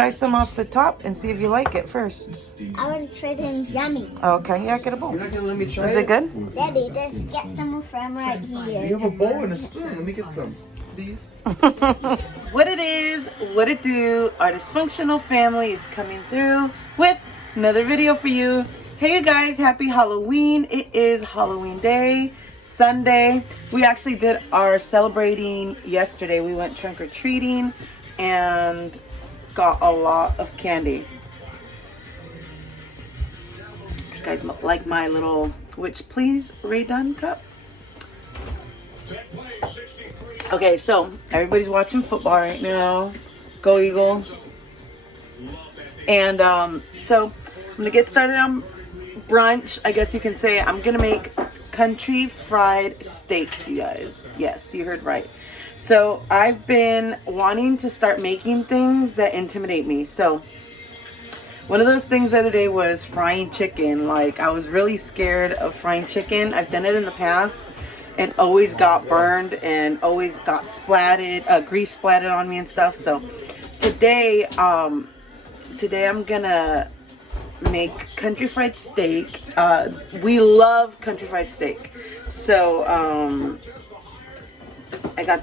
try some off the top and see if you like it first. I already tried it and it's yummy. Okay, yeah, get a bowl. You're not gonna let me try it? Is it good? Daddy, just get some from right here. You have a bowl and a spoon. Let me get some. Please. What it is, what it do, our dysfunctional family is coming through with another video for you. Hey you guys, happy Halloween. It is Halloween day, Sunday. We actually did our celebrating yesterday. We went trick-or-treating and got a lot of candy. You guys like my little Witch Please Ray Dunn cup? Okay, so everybody's watching football right now. Go Eagles. And so I'm gonna get started on brunch. I guess you can say I'm gonna make country fried steaks, you guys. Yes, you heard right. So I've been wanting to start making things that intimidate me. So one of those things the other day was frying chicken. Like, I was really scared of frying chicken. I've done it in the past and always got burned and always got splatted, grease splatted on me and stuff. So today I'm gonna make country fried steak. We love country fried steak. So I got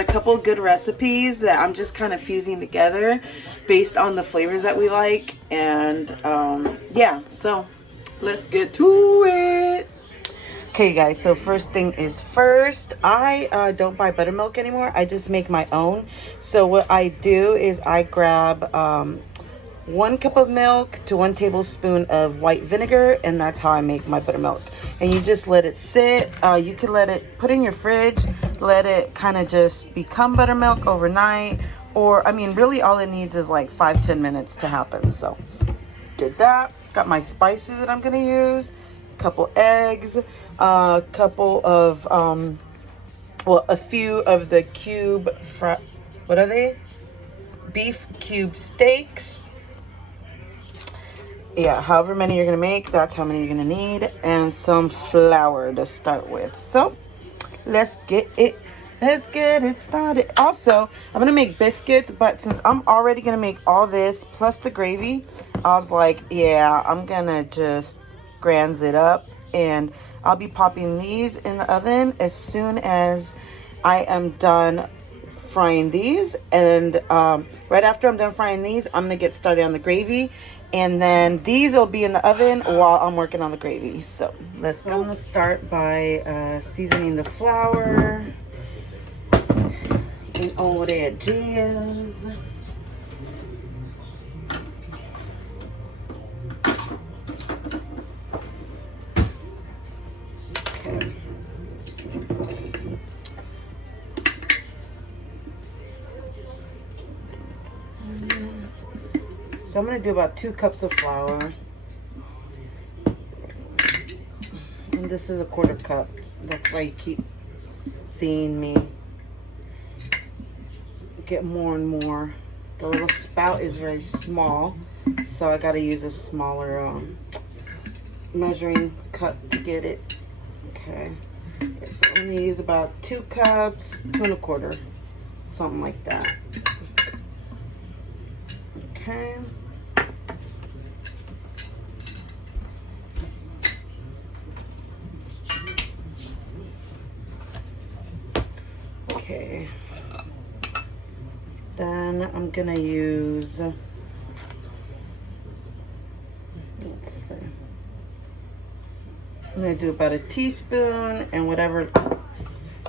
a couple good recipes that I'm just kind of fusing together based on the flavors that we like. And yeah, so let's get to it. Okay guys, so first thing is first, I don't buy buttermilk anymore. I just make my own. So what I do is I grab 1 cup of milk to 1 tablespoon of white vinegar, and that's how I make my buttermilk. And you just let it sit. You can let it put in your fridge, let it kind of just become buttermilk overnight, or I mean really all it needs is like 5-10 minutes to happen. So did that. Got my spices that I'm gonna use, a couple eggs, a couple of well, a few of the what are they, beef cube steaks. Yeah, however many you're gonna make, that's how many you're gonna need, and some flour to start with. So let's get it started. Also, I'm gonna make biscuits, but since I'm already gonna make all this plus the gravy, I was like, yeah, I'm gonna just grands it up, and I'll be popping these in the oven as soon as I am done frying these. And right after I'm done frying these, I'm gonna get started on the gravy, and then these will be in the oven while I'm working on the gravy. So let's go. I'm gonna start by seasoning the flour in all their jazz. Okay. So I'm going to do about 2 cups of flour. And this is a 1/4 cup. That's why you keep seeing me get more and more. The little spout is very small, so I got to use a smaller measuring cup to get it. Okay. Yeah, so I'm going to use about 2 cups, 2 1/4, something like that. Okay. Okay, then I'm gonna use, let's see, I'm gonna do about a teaspoon and whatever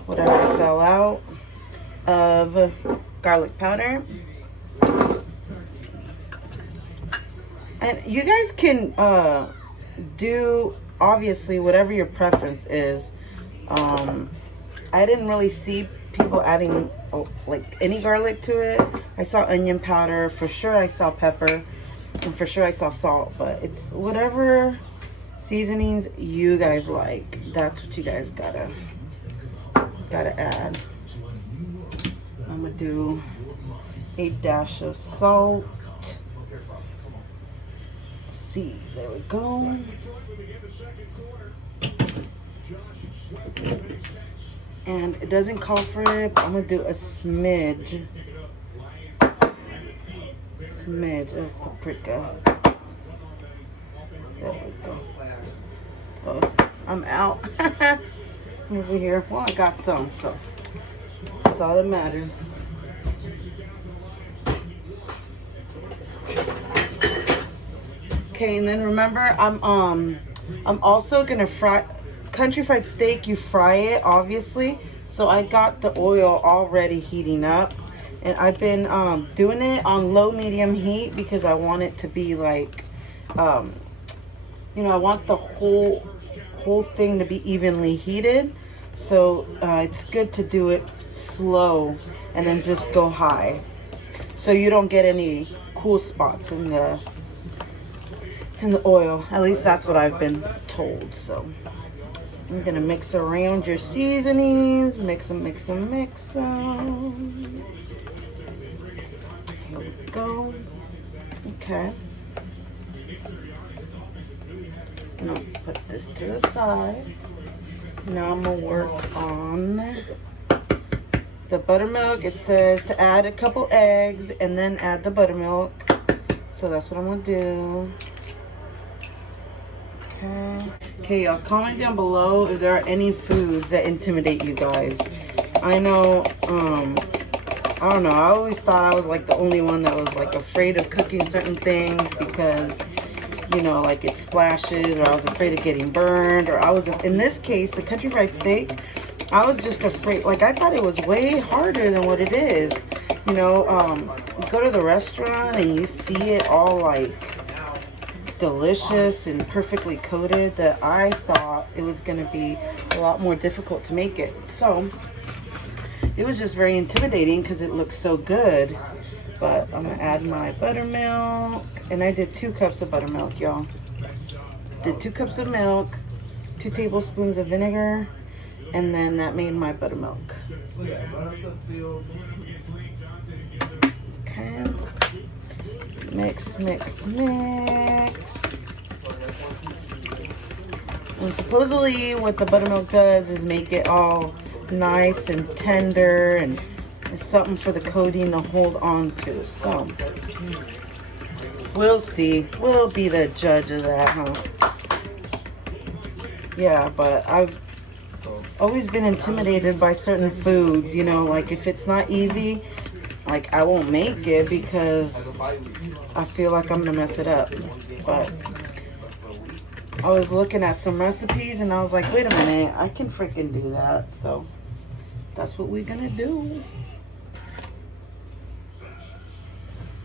fell out of garlic powder. And you guys can do obviously whatever your preference is. I didn't really see people adding like any garlic to it. I saw onion powder, for sure I saw pepper, and for sure I saw salt, but it's whatever seasonings you guys like. That's what you guys gotta add. I'm gonna do a dash of salt. Let's see, there we go. And it doesn't call for it, but I'm gonna do a smidge smidge of paprika. There we go. Close. I'm out. Over here. Well, I got some, so that's all that matters. Okay, and then remember, I'm also gonna fry country fried steak. You fry it, obviously. So I got the oil already heating up, and I've been doing it on low medium heat because I want it to be like, you know, I want the whole thing to be evenly heated. So it's good to do it slow and then just go high, so you don't get any cool spots in the oil. At least that's what I've been told. So I'm gonna mix around your seasonings. Mix them, mix them, mix them. Here we go. Okay. I'm gonna put this to the side. Now I'm gonna work on the buttermilk. It says to add a couple eggs and then add the buttermilk. So that's what I'm gonna do. Okay, y'all, comment down below if there are any foods that intimidate you guys. I know, I don't know, I always thought I was like the only one that was like afraid of cooking certain things because, you know, like it splashes, or I was afraid of getting burned, or I was, in this case, the country fried steak, I was just afraid, like I thought it was way harder than what it is. You know, you go to the restaurant and you see it all like delicious and perfectly coated, that I thought it was going to be a lot more difficult to make it. So it was just very intimidating because it looks so good. But I'm going to add my buttermilk, and I did 2 cups of buttermilk, y'all. Did 2 cups of milk, 2 tablespoons of vinegar, and then that made my buttermilk. Okay. Mix, mix, mix. And supposedly what the buttermilk does is make it all nice and tender, and it's something for the coating to hold on to. So we'll see. We'll be the judge of that, huh? Yeah, but I've always been intimidated by certain foods, you know, like if it's not easy, like I won't make it because I feel like I'm gonna mess it up. But I was looking at some recipes and I was like, wait a minute, I can freaking do that. So that's what we're gonna do.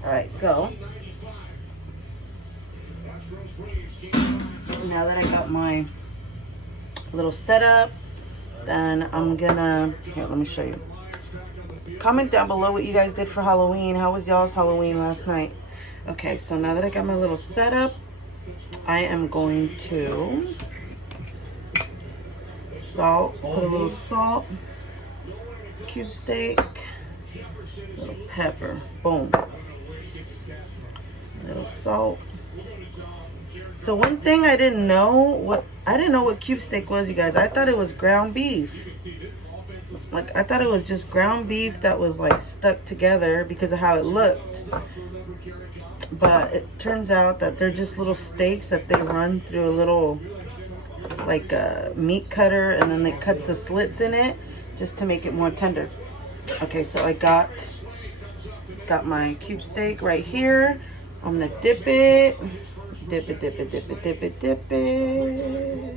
All right, so now that I got my little setup, then I'm gonna, here, let me show you. Comment down below what you guys did for Halloween. How was y'all's Halloween last night? Okay, so now that I got my little setup, I am going to put a little salt, cube steak, a little pepper, boom. A little salt. So one thing I didn't know what cube steak was, you guys. I thought it was ground beef. Like, I thought it was just ground beef that was like stuck together because of how it looked. But it turns out that they're just little steaks that they run through a little like a meat cutter, and then it cuts the slits in it just to make it more tender. Okay, so I got my cube steak right here. I'm gonna dip it. Dip it, dip it, dip it, dip it, dip it.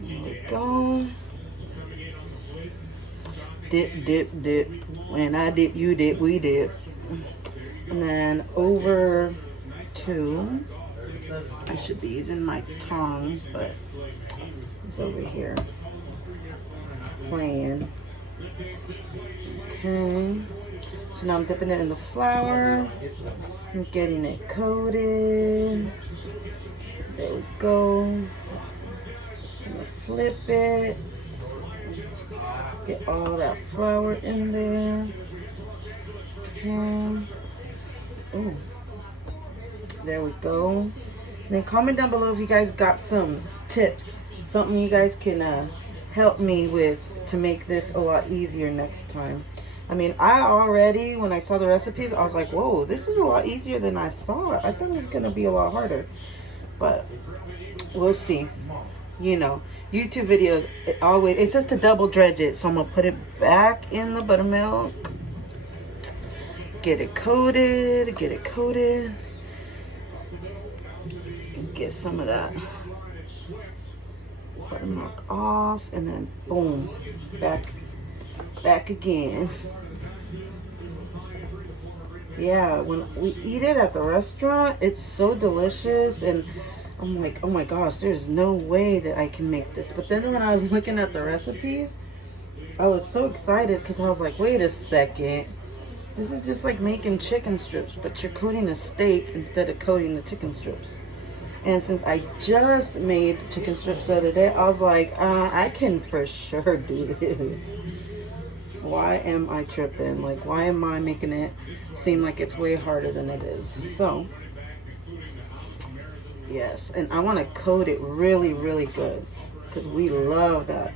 There we go. Dip, dip, dip. When I dip, you dip, we dip. And then over to, I should be using my tongs, but it's over here playing. Okay. So now I'm dipping it in the flour. I'm getting it coated. There we go. I'm gonna flip it. Get all that flour in there. Okay. Oh, there we go. And then comment down below if you guys got some tips, something you guys can help me with to make this a lot easier next time. I mean, I already, when I saw the recipes, I was like, whoa, this is a lot easier than I thought. I thought it was going to be a lot harder. But we'll see. You know, YouTube videos, it says to double dredge it. So I'm going to put it back in the buttermilk. Get it coated. And get some of that buttermilk off. And then, boom, back again. Yeah, when we eat it at the restaurant, it's so delicious, and I'm like, oh my gosh, there's no way that I can make this. But then when I was looking at the recipes, I was so excited because I was like, wait a second, this is just like making chicken strips, but you're coating a steak instead of coating the chicken strips. And since I just made the chicken strips the other day, I was like, I can for sure do this. Why am I tripping? Like, why am I making it seem like it's way harder than it is? So, yes. And I want to coat it really, really good because we love that.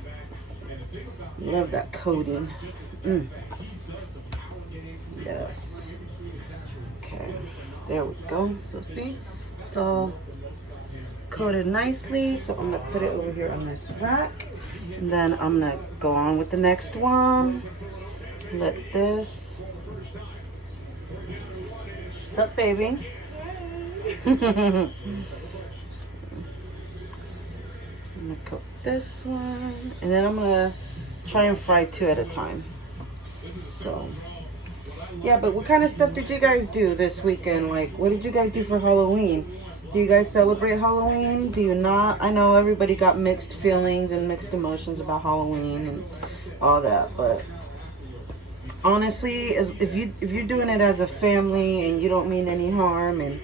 Love that coating. Yes. Okay. There we go. So, see? It's all coated nicely. So, I'm going to put it over here on this rack. And then I'm going to go on with the next one. Let this. What's up, baby? I'm going to coat this one. And then I'm going to try and fry 2 at a time. So, yeah, but what kind of stuff did you guys do this weekend? Like, what did you guys do for Halloween? Do you guys celebrate Halloween? Do you not? I know everybody got mixed feelings and mixed emotions about Halloween and all that, but honestly, if you're doing it as a family and you don't mean any harm and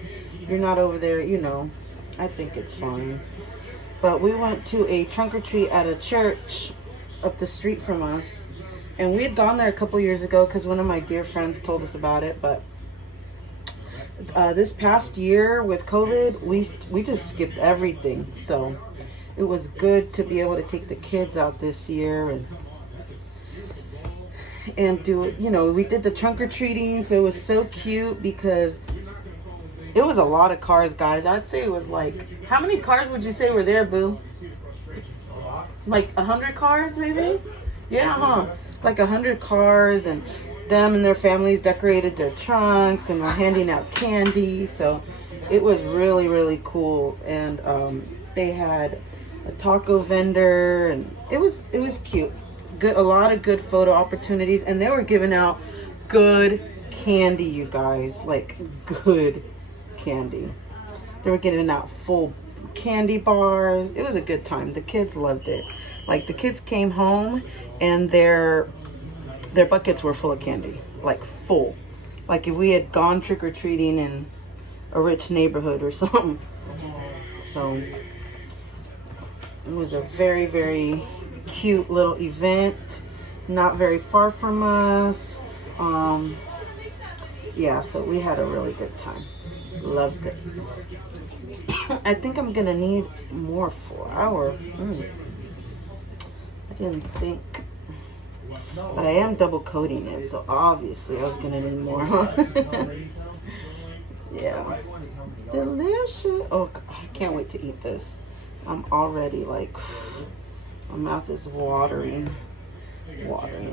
you're not over there, you know, I think it's fine. But we went to a trunk or treat at a church up the street from us, and we had gone there a couple years ago because one of my dear friends told us about it, but this past year with COVID, we just skipped everything. So it was good to be able to take the kids out this year and do, you know, we did the trunk or treating. So it was so cute because it was a lot of cars, guys. I'd say it was like, how many cars would you say were there, boo? Like 100 cars maybe? Yeah, huh? Like 100 cars, and them and their families decorated their trunks and were handing out candy. So it was really, really cool. And they had a taco vendor, and it was cute. Good, a lot of good photo opportunities, and they were giving out good candy, you guys. Like good candy. They were giving out full candy bars. It was a good time. The kids loved it. Like the kids came home and their buckets were full of candy, like full. Like if we had gone trick-or-treating in a rich neighborhood or something. So it was a very, very cute little event, not very far from us. Yeah, so we had a really good time. Loved it. I think I'm gonna need more flour. I didn't think. But I am double coating it, so obviously I was gonna need more. Yeah. Delicious. Oh, I can't wait to eat this. I'm already like, my mouth is watering.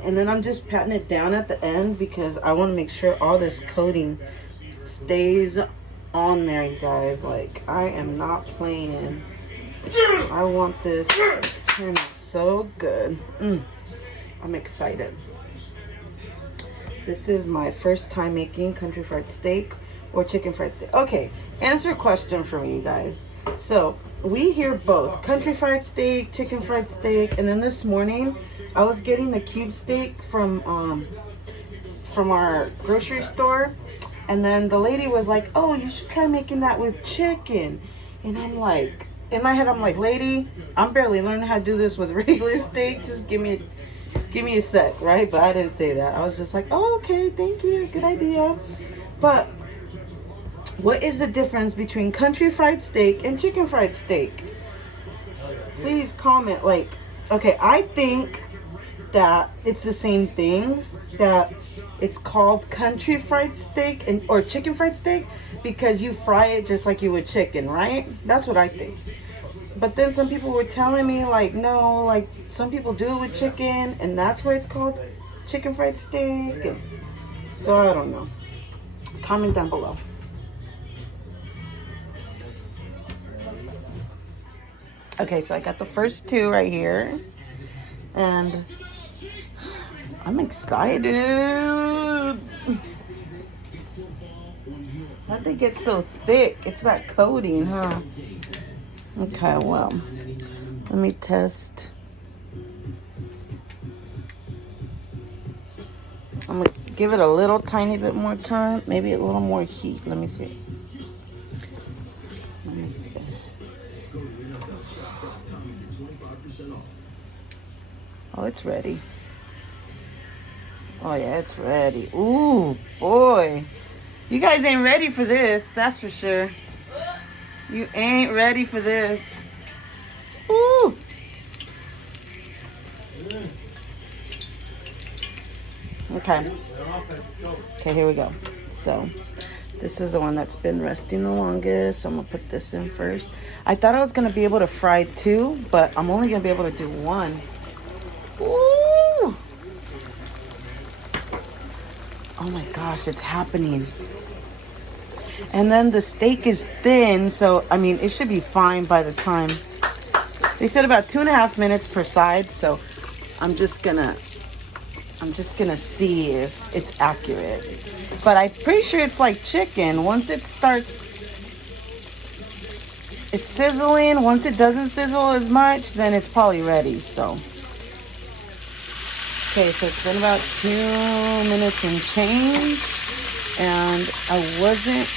And then I'm just patting it down at the end because I want to make sure all this coating stays on there, you guys. Like, I am not playing. I want this to turn out so good. I'm excited. This is my first time making country fried steak or chicken fried steak. Okay, answer a question for me, you guys. So we hear both country fried steak, chicken fried steak, and then this morning I was getting the cube steak from our grocery store, and then the lady was like, "Oh, you should try making that with chicken." And I'm like, in my head, I'm like, "Lady, I'm barely learning how to do this with regular steak. Just give me a sec," right? But I didn't say that. I was just like, "Oh, okay, thank you, good idea." But what is the difference between country fried steak and chicken fried steak? Please comment. Like, okay, I think that it's the same thing, that it's called country fried steak or chicken fried steak because you fry it just like you would chicken, right? That's what I think. But then some people were telling me like, no, like some people do it with chicken and that's why it's called chicken fried steak. And so I don't know. Comment down below. Okay, so I got the first two right here. And I'm excited. How'd they get so thick? It's that coating, huh? Okay, well, let me test. I'm gonna give it a little tiny bit more time, maybe a little more heat. Let me see. Let me see. Oh, it's ready. Oh yeah, it's ready. Ooh, boy. You guys ain't ready for this, that's for sure. You ain't ready for this. Ooh. Okay. Okay, here we go. So, this is the one that's been resting the longest. So I'm gonna put this in first. I thought I was gonna be able to fry two, but I'm only gonna be able to do one. Ooh. Oh my gosh, it's happening. And then the steak is thin, so I mean it should be fine by the time. They said about 2.5 minutes per side, so I'm just gonna see if it's accurate. But I'm pretty sure it's like chicken. Once it starts, it's sizzling. Once it doesn't sizzle as much, then it's probably ready. So, okay, so it's been about 2 minutes and change, and I wasn't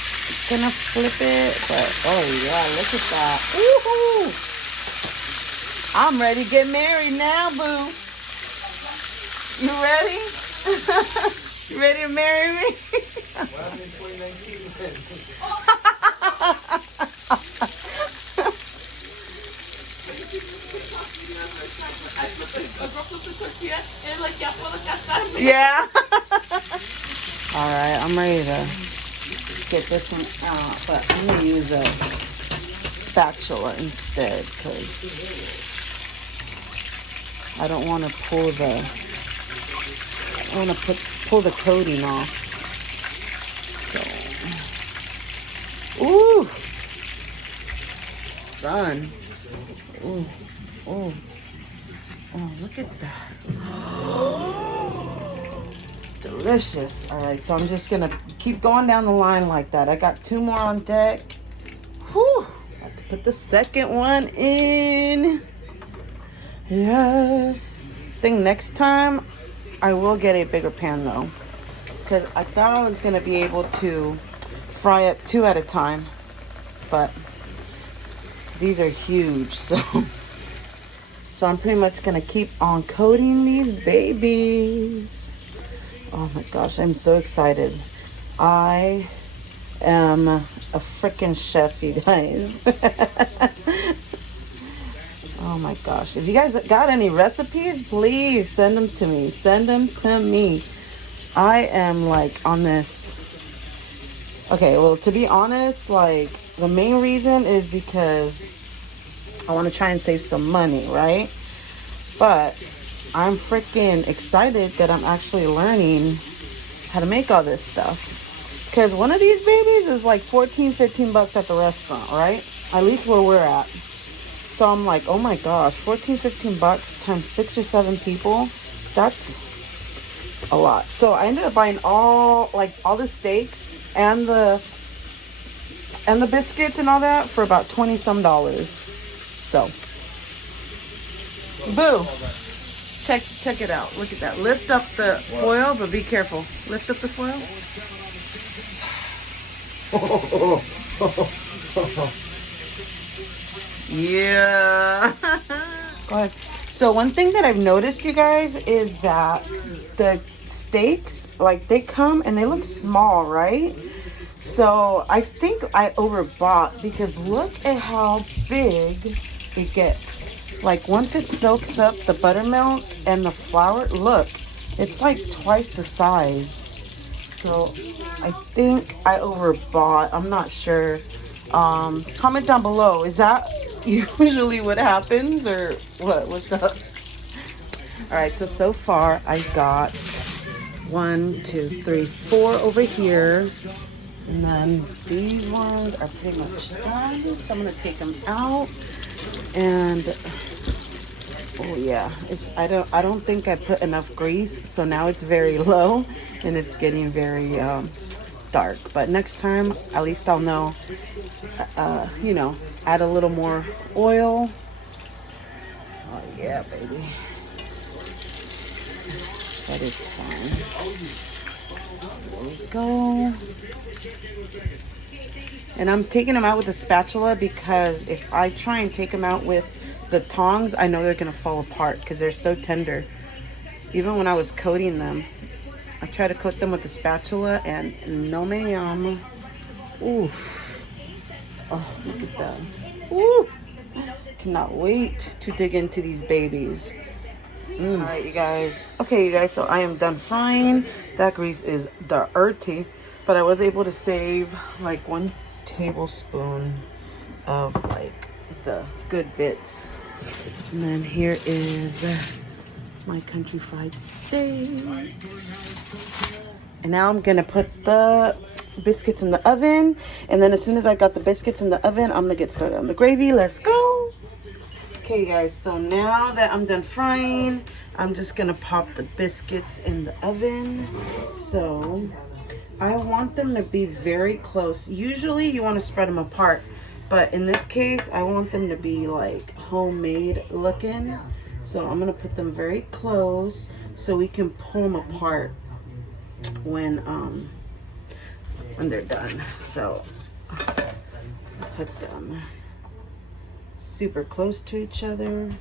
gonna flip it, but oh yeah, look at that. Woohoo! I'm ready to get married now, boo. You ready? You ready to marry me? Yeah. All right, I'm ready to get this one out, but I'm gonna use a spatula instead because I don't want to pull the pull the coating off. So, ooh, son, ooh, oh, oh, look at that. Delicious. All right, so I'm just gonna keep going down the line like that. I got 2 more on deck. Whew, I have to put the second one in. Yes. I think next time I will get a bigger pan though, because I thought I was gonna be able to fry up 2 at a time, but these are huge, so I'm pretty much gonna keep on coating these babies. Oh my gosh, I'm so excited. I am a freaking chef, you guys. Oh my gosh. If you guys got any recipes, please send them to me. Send them to me. I am like on this. Okay, well, to be honest, like the main reason is because I want to try and save some money, right? But I'm freaking excited that I'm actually learning how to make all this stuff. Because one of these babies is like 14, 15 bucks at the restaurant, right? At least where we're at. So I'm like, oh my gosh, 14, 15 bucks times 6 or 7 people. That's a lot. So I ended up buying all the steaks and the biscuits and all that for about $20 some. So, boo. Check it out. Look at that. Lift up the foil, but be careful. Lift up the foil. Yeah. Go ahead. So one thing that I've noticed, you guys, is that the steaks, like they come and they look small, right? So I think I overbought because look at how big it gets. Like once it soaks up the buttermilk and the flour, look, It's like twice the size. So I think I overbought. I'm not sure. Comment down below. Is that usually what happens or what? What's up? All right, so far I got 1, 2, 3, 4 over here. And then these ones are pretty much done. So I'm gonna take them out. And oh yeah, I don't think I put enough grease, so now it's very low and it's getting very dark. But next time, at least I'll know. You know, add a little more oil. Oh yeah, baby. But it's fine. There we go. And I'm taking them out with a spatula because if I try and take them out with the tongs, I know they're gonna fall apart because they're so tender. Even when I was coating them, I try to coat them with a spatula and no ma'am. Oof. Oh, look at that. Ooh. Cannot wait to dig into these babies. All right, you guys. Okay, you guys, so I am done frying. That grease is dirty, but I was able to save like 1 tablespoon of like the good bits. And then here is my country fried steaks. And now I'm gonna put the biscuits in the oven. And then as soon as I got the biscuits in the oven, I'm gonna get started on the gravy. Let's go. Okay, guys, so now that I'm done frying, I'm just gonna pop the biscuits in the oven. So I want them to be very close. Usually you want to spread them apart, but in this case, I want them to be like homemade looking. So I'm gonna put them very close so we can pull them apart when they're done. So put them super close to each other.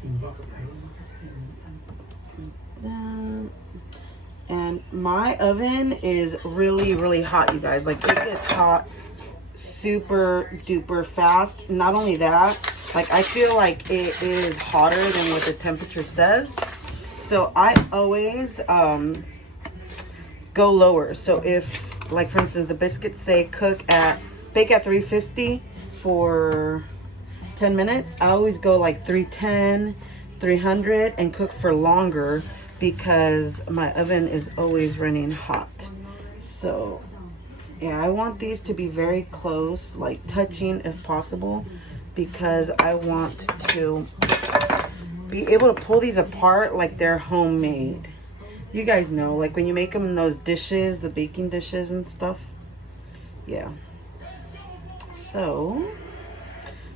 And my oven is really, really hot, you guys. Like, it gets hot super duper fast. Not only that, like, I feel like it is hotter than what the temperature says. So I always go lower. So if, like, for instance, the biscuits say bake at 350 for 10 minutes, I always go like 310, 300 and cook for longer because my oven is always running hot. So yeah, I want these to be very close, like touching if possible, because I want to be able to pull these apart like they're homemade. You guys know, like when you make them in those dishes, the baking dishes and stuff. Yeah. So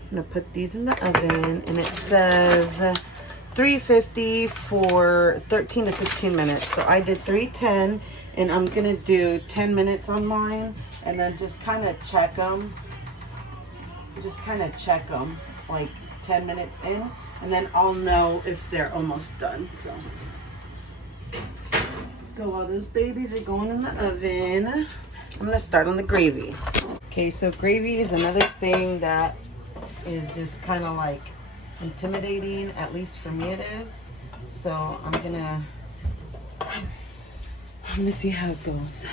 I'm gonna put these in the oven, and it says 350 for 13 to 16 minutes. So I did 310, and I'm gonna do 10 minutes on mine, and then just kind of check them. Just kind of check them like 10 minutes in, and then I'll know if they're almost done. So while those babies are going in the oven, I'm gonna start on the gravy. Okay, so gravy is another thing that is just kind of like intimidating, at least for me it is. So I'm gonna see how it goes.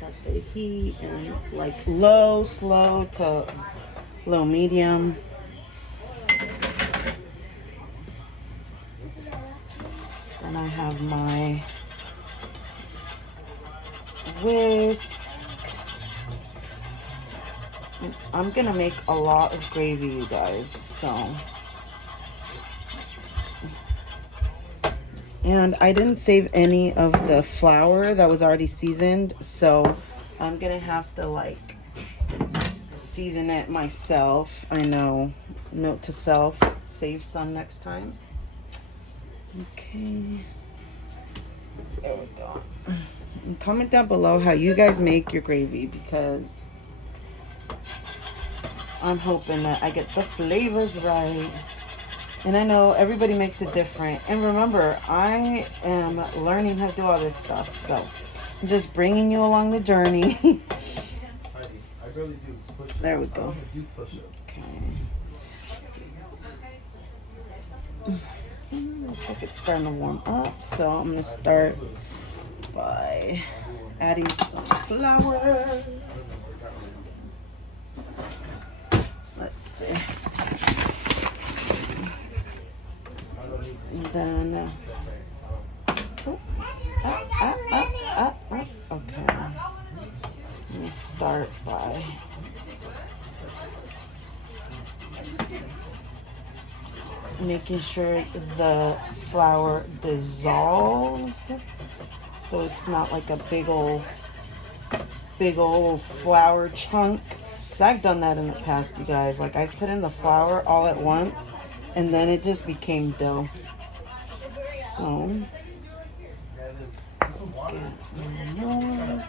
Got the heat and like low, slow to low, medium. Then I have my whisk. I'm gonna make a lot of gravy, you guys, so. And I didn't save any of the flour that was already seasoned, so I'm gonna have to like season it myself. I know, note to self, save some next time. Okay, there we go. And comment down below how you guys make your gravy, because I'm hoping that I get the flavors right. And I know everybody makes it different. And remember, I am learning how to do all this stuff. So I'm just bringing you along the journey. There we go. Okay. Looks like it's starting to warm up, so I'm gonna start by adding some flour. Let's see. And then, okay. Let me start by making sure the flour dissolves, so it's not like a big old flour chunk. Because I've done that in the past, you guys. Like, I put in the flour all at once, and then it just became dough. So, get more.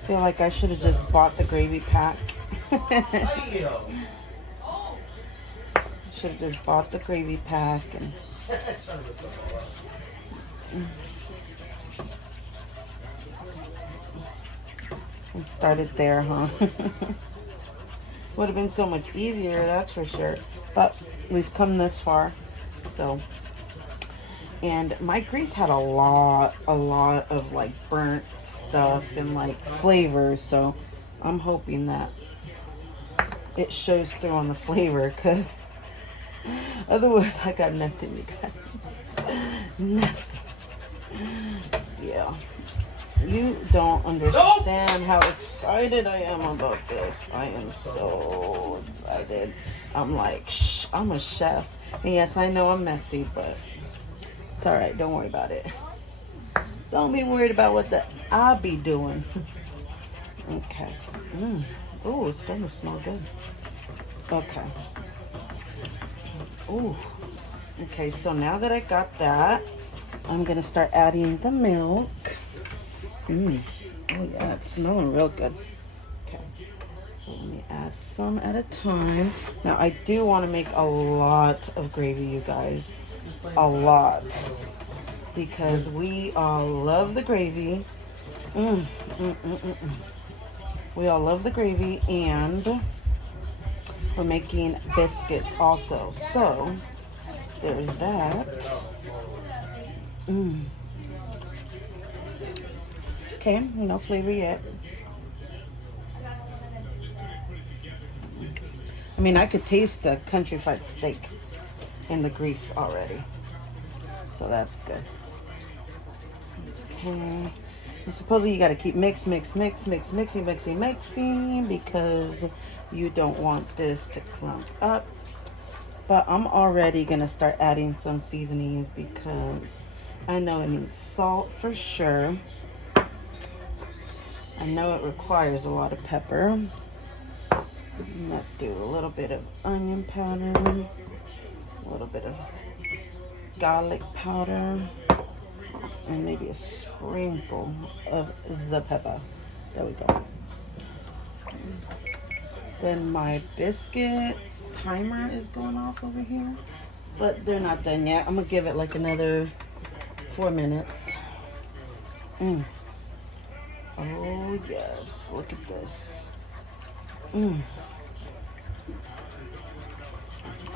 I feel like I should have just bought the gravy pack. Should have just bought the gravy pack and started there, huh? Would have been so much easier, that's for sure. But we've come this far, so. And my grease had a lot of like burnt stuff and like flavors, so I'm hoping that it shows through on the flavor, because otherwise I got nothing, you guys. Nothing. Yeah. You don't understand how excited I am about this. I am so excited. I'm like, shh, I'm a chef. And yes, I know I'm messy, but it's all right. Don't worry about it. Don't be worried about what I'll be doing. Okay. Oh, it's starting to smell good. Okay. Oh. Okay, so now that I got that, I'm going to start adding the milk. Oh, yeah, it's smelling real good. Okay. So let me add some at a time. Now, I do want to make a lot of gravy, you guys. A lot, because we all love the gravy. We all love the gravy, and we're making biscuits also, so there's that. Okay, no flavor yet. I mean, I could taste the country fried steak in the grease already, so that's good. Okay, and supposedly you got to keep mixing, because you don't want this to clump up. But I'm already gonna start adding some seasonings, because I know it needs salt for sure. I know it requires a lot of pepper. I'm gonna do a little bit of onion powder, a little bit of garlic powder, and maybe a sprinkle of the pepper. There we go. Then my biscuits timer is going off over here, but they're not done yet. I'm gonna give it like another 4 minutes. Oh yes, look at this.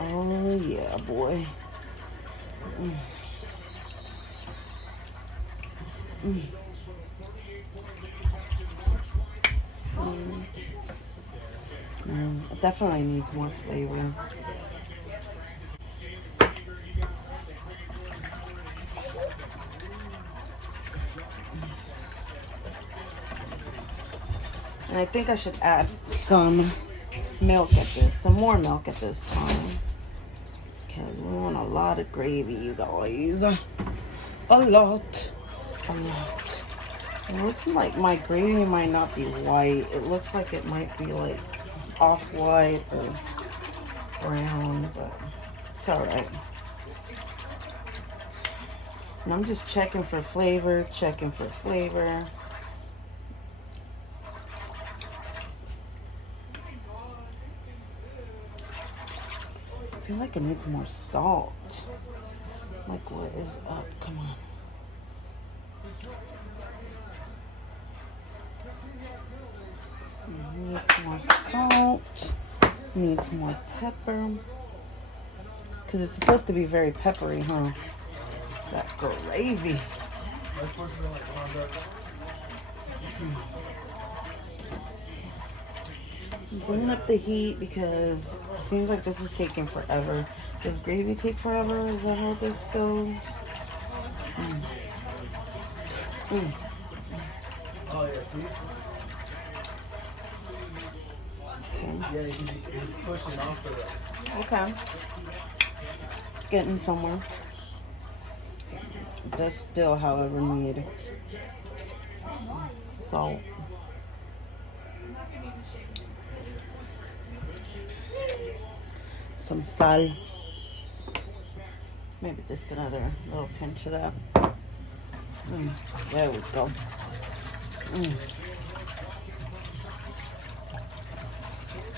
Oh yeah, boy. It definitely needs more flavor. And I think I should add some milk at this, some more milk at this time, because we want a lot of gravy, you guys. A lot. It looks like my gravy might not be white. It looks like it might be like off-white or brown, but it's all right. And I'm just checking for flavor, I feel like it needs more salt. Like, what is up? Come on. Needs more salt. Needs more pepper. Because it's supposed to be very peppery, huh? That gravy. Bring up the heat because it seems like this is taking forever. Does gravy take forever? Is that how this goes? Oh, yeah, see? Okay. Yeah, he's pushing off for that. Okay. It's getting somewhere. It does still, however, need salt. Some sal. Maybe just another little pinch of that. There we go.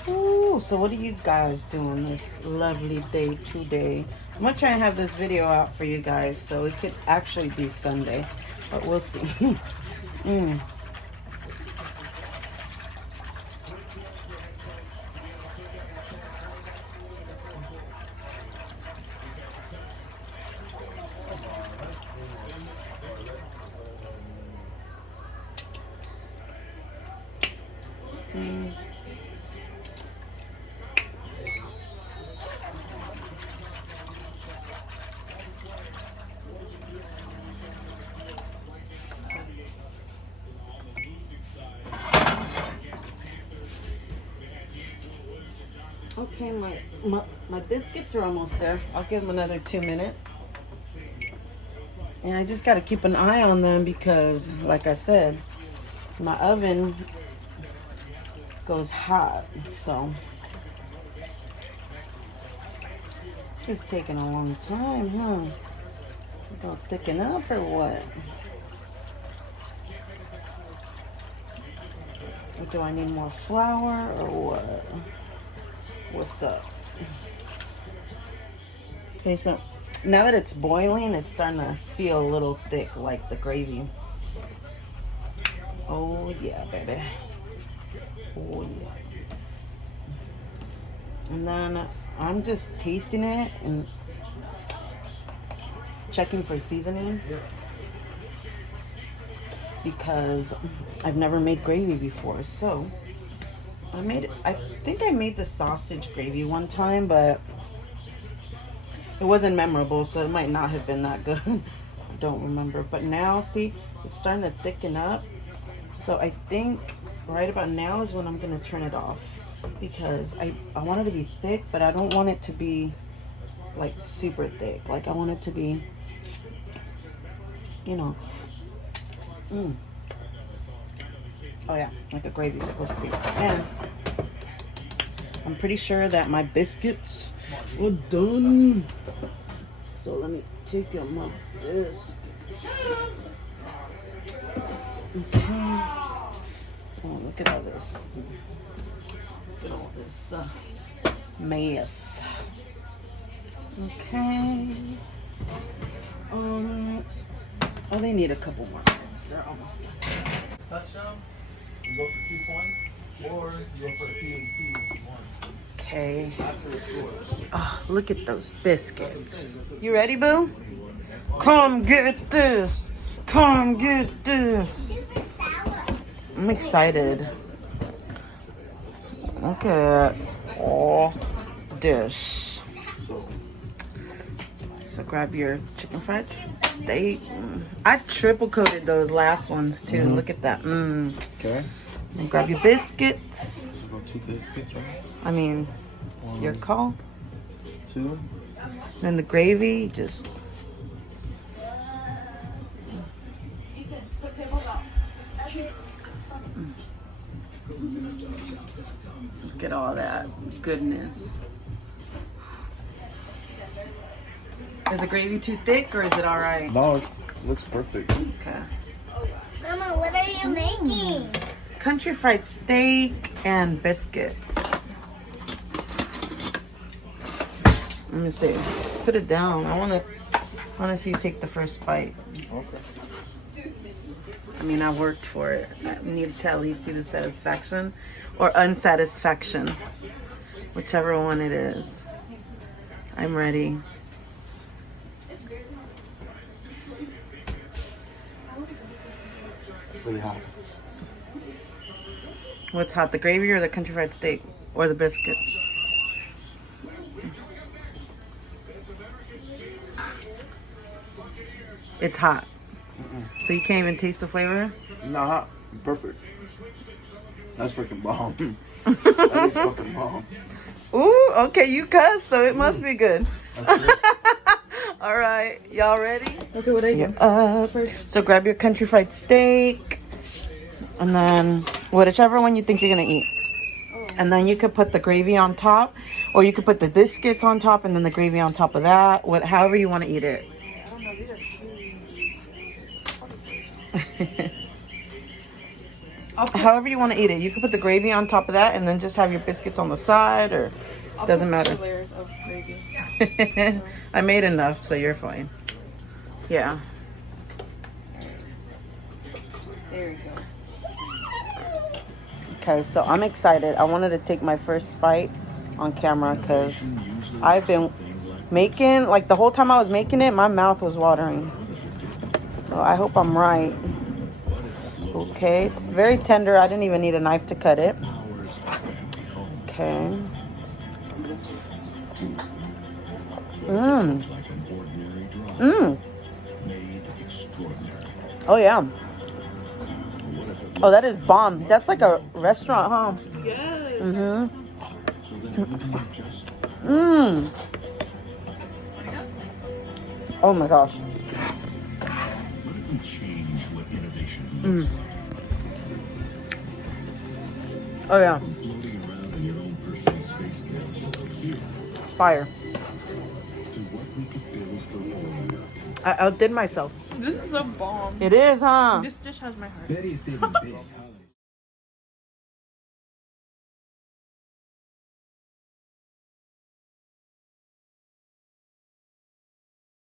Ooh, so what are you guys doing this lovely day today? I'm gonna try and have this video out for you guys so it could actually be Sunday, but we'll see. Okay, my biscuits are almost there. I'll give them another 2 minutes. And I just got to keep an eye on them because, like I said, my oven goes hot. So, this is taking a long time, huh? Gonna thicken up or what? Or do I need more flour or what? What's up? Okay, so now that it's boiling, it's starting to feel a little thick like the gravy. Oh yeah, baby. Oh yeah. And then I'm just tasting it and checking for seasoning because I've never made gravy before. So I think I made the sausage gravy one time, but it wasn't memorable, so it might not have been that good. I don't remember. But now, see, it's starting to thicken up. So I think right about now is when I'm going to turn it off because I want it to be thick, but I don't want it to be like super thick. Like I want it to be, you know, oh yeah, like the gravy's supposed to be. And I'm pretty sure that my biscuits are done. So let me take out my biscuits. Okay. Oh, look at all this. Look at all this mess. Okay. Oh, they need a couple more minutes. They're almost done. Touchdown, you go for 2 points, or you go for a PAT 1. Okay. After the score. Oh, look at those biscuits. You ready, boo? Come get this. Come get this. I'm excited. Look at all this. So grab your chicken fried steak. I triple coated those last ones too. Look at that. Okay. And grab your biscuits. So go 2 biscuits, right? I mean, it's your call. 2. Then the gravy, just look at all that goodness. Is the gravy too thick or is it all right? No, it looks perfect. Okay. Mama, what are you making? Country fried steak and biscuits. Let me see. Put it down. I wanna see you take the first bite. Okay. mean, I worked for it. I need to at least see the satisfaction or unsatisfaction, whichever one it is. I'm ready. Really hot. What's hot, the gravy or the country fried steak or the biscuit? It's hot. So you can't even taste the flavor? Not hot. Perfect. That's freaking bomb. That is fucking bomb. Ooh, okay, you cuss, so it must be good. That's good. All right, y'all ready? Okay, what I do? First. So grab your country fried steak, and then whichever one you think you're gonna eat. And then you could put the gravy on top, or you could put the biscuits on top, and then the gravy on top of that. However you want to eat it. I don't know. These are huge. However you want to eat it. You could put the gravy on top of that, and then just have your biscuits on the side, or doesn't matter. 2 layers of gravy. I made enough, so you're fine. Yeah. There we go. Okay, so I'm excited. I wanted to take my first bite on camera because I've been making, like the whole time I was making it, my mouth was watering. So I hope I'm right. Okay, it's very tender. I didn't even need a knife to cut it. Okay. Mmm. Mmm. Oh, yeah. Oh, that is bomb. That's like a restaurant, huh? Yes. Mm-hmm. Mmm. Oh, my gosh. Mm. Oh, yeah. Fire. I outdid myself. This is a bomb. It is, huh? This dish has my heart. Betty is saving big.